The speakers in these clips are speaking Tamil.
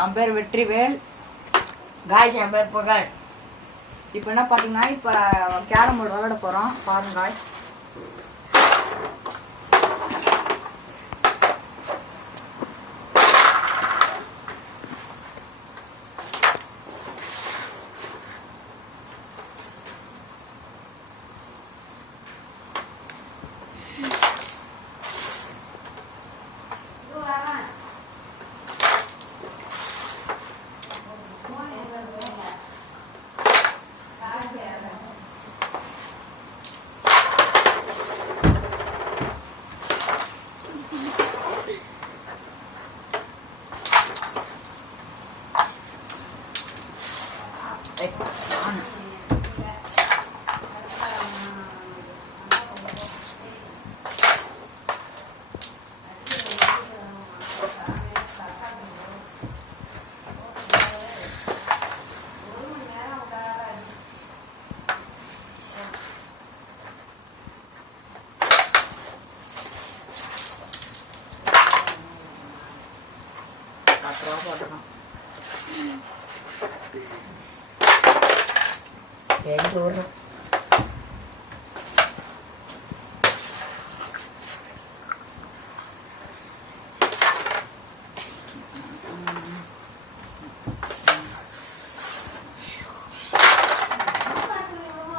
என் பேர் வெற்றிவேல். காய்ஸ் என் பேர் புகழ். இப்போ என்ன பார்த்தீங்கன்னா இப்போ கேரம் போர்டு விளையாட போகிறோம். பாருங்க காய்ஸ்.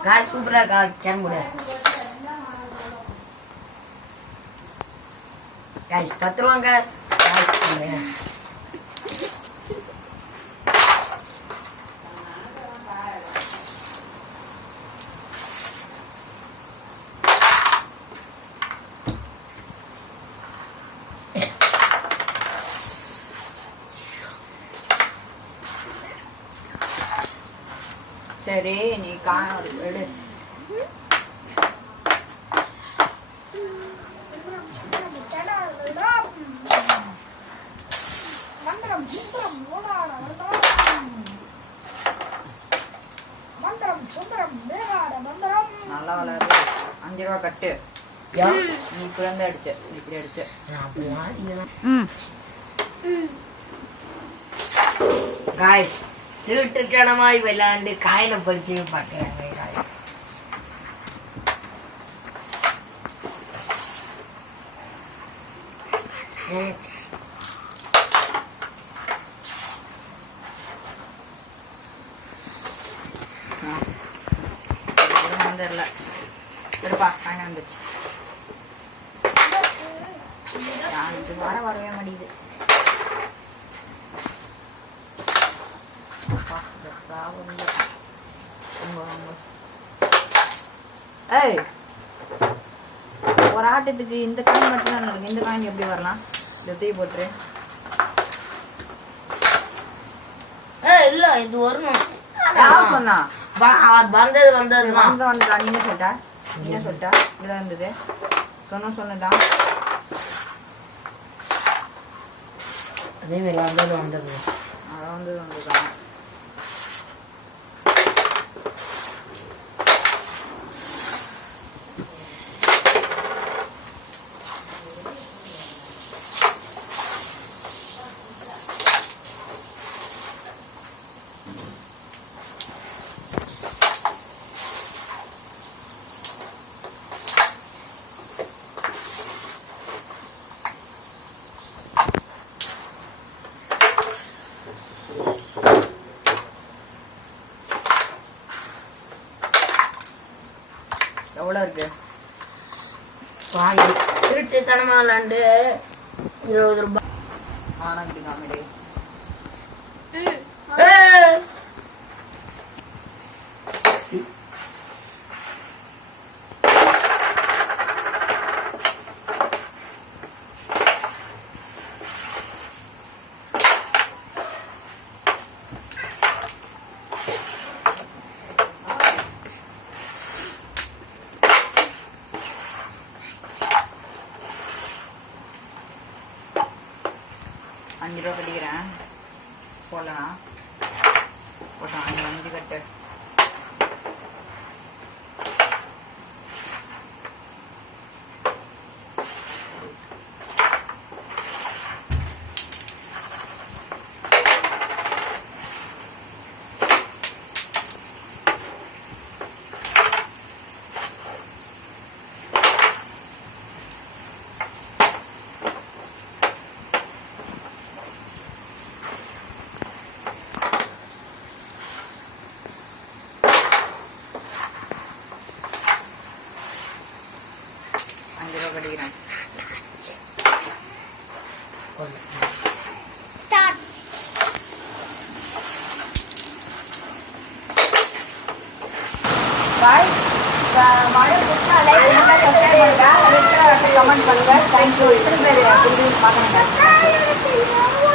காய்ஸ் சூப்பரா இருக்கா கேம் போர்டு. காய்ஸ் 10 ரூபா காய்ஸ். சரி நீ காண எடு. நல்லா விளையாடு. 5 ரூபா கட்டு. நீ இப்படி வந்து அடிச்ச, இப்படி அடிச்ச. காய்ஸ் திருட்டுத்தனமாய் விளையாண்டு காயினை பறிச்சு பார்க்குறாங்க காய்ஸ். வந்துடல இருப்பா காயின் வந்துச்சு. இது வரவே மாட்டேங்குது. ஏய் ஒரு ஆட்டத்துக்கு இந்த காயின் மட்டும் தான் இருக்கு. இந்த காயின் எப்படி வரலாம்? இதை தூக்கி போட்டுரு. இல்ல இது வரணும். யார் சொன்னா? வந்தது வந்தது வந்ததா? நீங்க சொல்லிட்டா? நீங்க சொல்லிட்டா? இதுதான் இருந்தது. சொன்னதான் அதே மாதிரி வந்தது வந்தது அதான் வந்ததுதான். எவ்வளோ இருக்கு? திருட்டுத்தனமா விளாண்டு 20 ரூபாய். ஆனந்தி காமெடி. ₹5 கட்டிக்கிறேன். போடலாம் போட்டான். 5 கட்டு. படிக்கிறேன். Guys, மழை பிடிச்சா லைக் பண்ணுங்க, சப்ஸ்கிரைப் பண்ணுங்க, ரெட் கலர் கமெண்ட் பண்ணுங்க. தேங்க்யூ. எத்தனை பேர் புரிஞ்சு பார்க்கணும்.